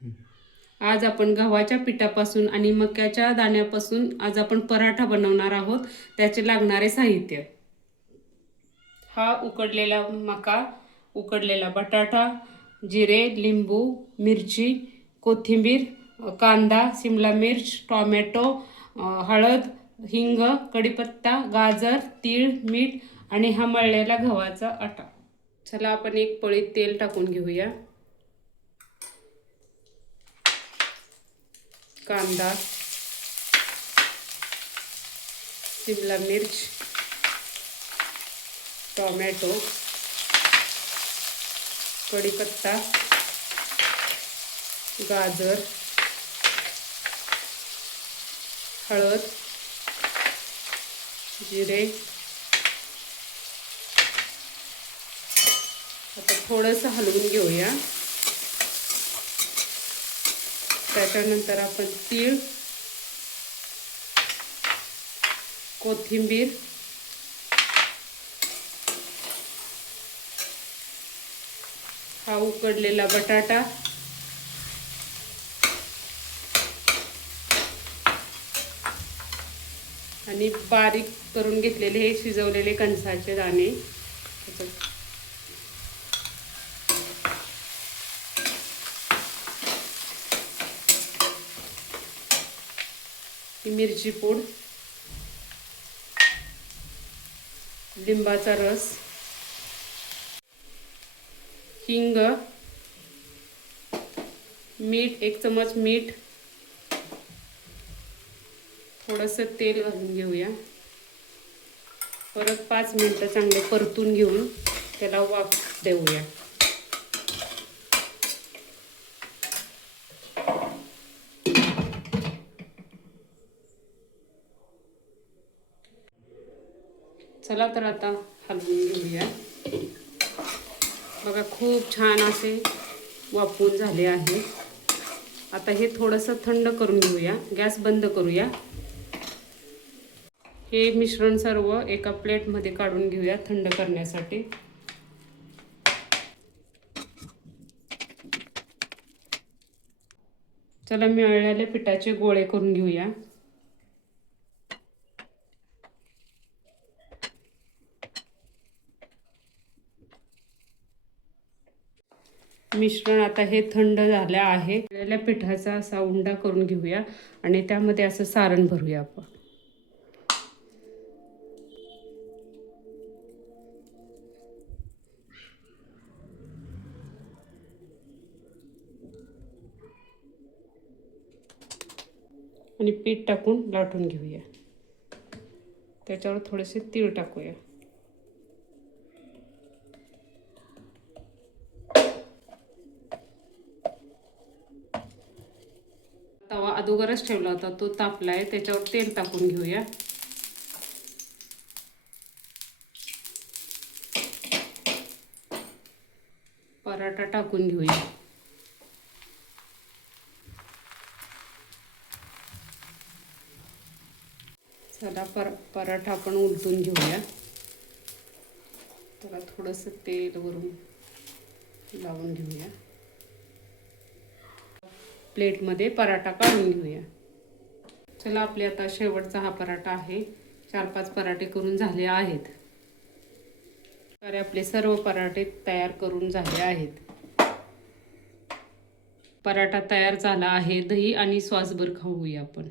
आज आपण गव्हाच्या पिठापासून आणि मक्याच्या दाण्यापासून आज आपण पराठा बनवणार आहोत। त्याचे लागणारे साहित्य: हा उकडलेला मका, उकडलेला बटाटा, जिरे, लिंबू, मिरची, कोथिंबीर, कांदा, शिमला मिर्च, टोमॅटो, हळद, हिंग, कढीपत्ता, गाजर, तीळ, मीठ आणि हा मळलेला गव्हाचा आटा। चला आपण एक पळीत तेल टाकून घेऊया। कांदा, शिमला मिर्च, टोमॅटो, कढीपत्ता, गाजर, हळद, जिरे। आता थोडंसं हलवून घेऊया। त्याच्यानंतर आपण तीळ, कोथिंबीर, हा उकडलेला बटाटा, आणि बारीक करून घेतलेले हे शिजवलेले कणसाचे दाणे। मिरची पूड, लिंबाचा रस, हिंग, मीठ, 1 चमच मीठ, थोडंसं तेल घालून घेऊया। परत 5 मिनिटं चांगले परतून घेऊन त्याला वाफ देऊया। चला तर आता हलवून घेऊया। बघा खूप छान असे वाफवून झाले आहे। आता हे थोडंसं थंड करून घेऊया। गॅस बंद करूया। हे मिश्रण सर्व एका प्लेटमध्ये काढून घेऊया थंड करण्यासाठी। चला मळलेल्या पिठाचे गोळे करून घेऊया। मिश्रण आता हे थंड झाले आहे। मळलेल्या पिठाचा असा उंडा करून घेऊया आणि त्यामध्ये असं सारण भरूया आपण। आणि पीठ टाकून लाटून घेऊया। त्याच्यावर थोडेसे तीळ टाकूया। तवा अगोदरच ठेवला होता तो तापलाय, त्याच्यावर तेल टाकून घेऊया। पराठा टाकून घेऊया। चला पराठा आपण उलटून घेऊया। त्याला थोडंसं तेल वरून लावून घेऊया। प्लेटमध्ये पराठा काढून घेऊया। चला आपले आता शेवटचा हा पराठा आहे। 4-5 पराठे करून झाले आहेत। तर आपले सर्व पराठे तयार करून झाले आहेत। पराठा तयार झाला आहे। दही आणि सॉस बर खाऊया आपण।